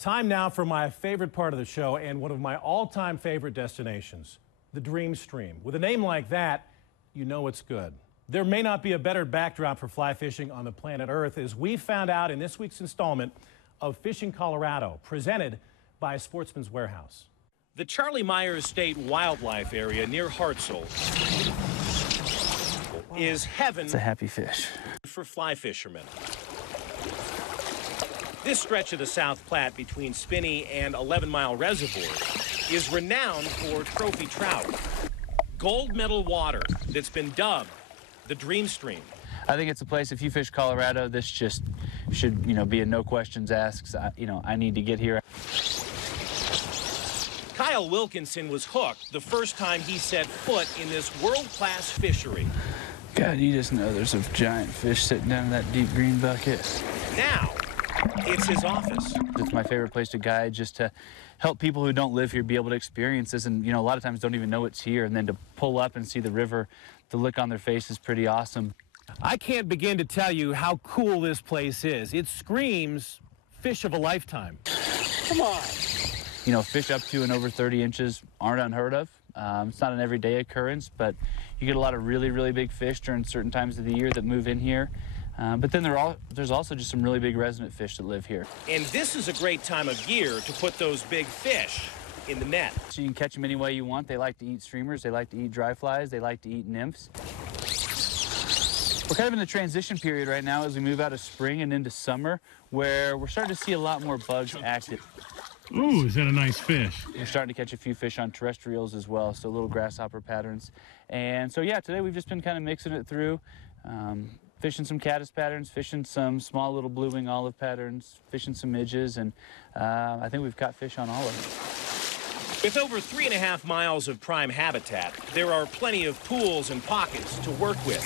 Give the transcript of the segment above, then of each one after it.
Time now for my favorite part of the show and one of my all-time favorite destinations, the Dream Stream. With a name like that, you know it's good. There may not be a better backdrop for fly fishing on the planet Earth, as we found out in this week's installment of Fishing Colorado, presented by Sportsman's Warehouse. The Charlie Myers State Wildlife Area near Hartselle is heaven. It's a happy fish For fly fishermen. This stretch of the South Platte between Spinney and 11 Mile Reservoir is renowned for trophy trout. Gold medal water that's been dubbed the Dream Stream. I think it's a place, if you fish Colorado, this just should, be a no questions asked. I need to get here. Kyle Wilkinson was hooked the first time he set foot in this world-class fishery. God, you just know there's a giant fish sitting down in that deep green bucket. Now, it's his office. It's my favorite place to guide, just to help people who don't live here be able to experience this, and a lot of times don't even know it's here, and then to pull up and see the river, the look on their face is pretty awesome. I can't begin to tell you how cool this place is. It screams fish of a lifetime. Come on. Fish up to and over 30 inches aren't unheard of. It's not an everyday occurrence, but you get a lot of really, really big fish during certain times of the year that move in here. But then there's also just some really big resident fish that live here. And this is a great time of year to put those big fish in the net. So you can catch them any way you want. They like to eat streamers, they like to eat dry flies, they like to eat nymphs. We're kind of in the transition period right now as we move out of spring and into summer, where we're starting to see a lot more bugs active. Ooh, is that a nice fish? We're starting to catch a few fish on terrestrials as well, so little grasshopper patterns. And so, yeah, today we've just been kind of mixing it through. Fishing some caddis patterns, fishing some small little blue wing olive patterns, fishing some midges, and I think we've caught fish on all of them. With over 3.5 miles of prime habitat, there are plenty of pools and pockets to work with.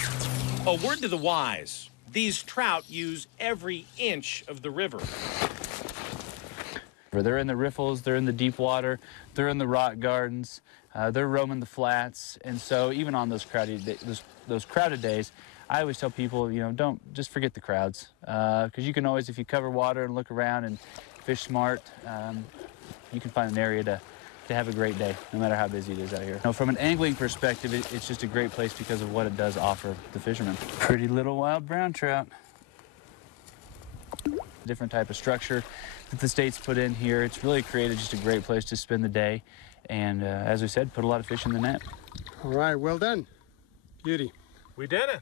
A word to the wise, these trout use every inch of the river. They're in the riffles, they're in the deep water, they're in the rock gardens, they're roaming the flats, and so even on those crowded days, I always tell people, don't just forget the crowds, because you can always, if you cover water and look around and fish smart, you can find an area to have a great day, no matter how busy it is out here. From an angling perspective, it's just a great place because of what it does offer the fishermen. Pretty little wild brown trout. Different type of structure that the state's put in here. It's really created just a great place to spend the day, and as we said, put a lot of fish in the net. All right, well done. Beauty. We did it.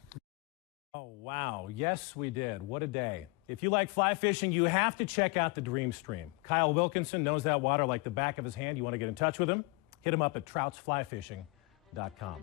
Oh, wow. Yes, we did. What a day. If you like fly fishing, you have to check out the Dream Stream. Kyle Wilkinson knows that water like the back of his hand. You want to get in touch with him? Hit him up at troutsflyfishing.com.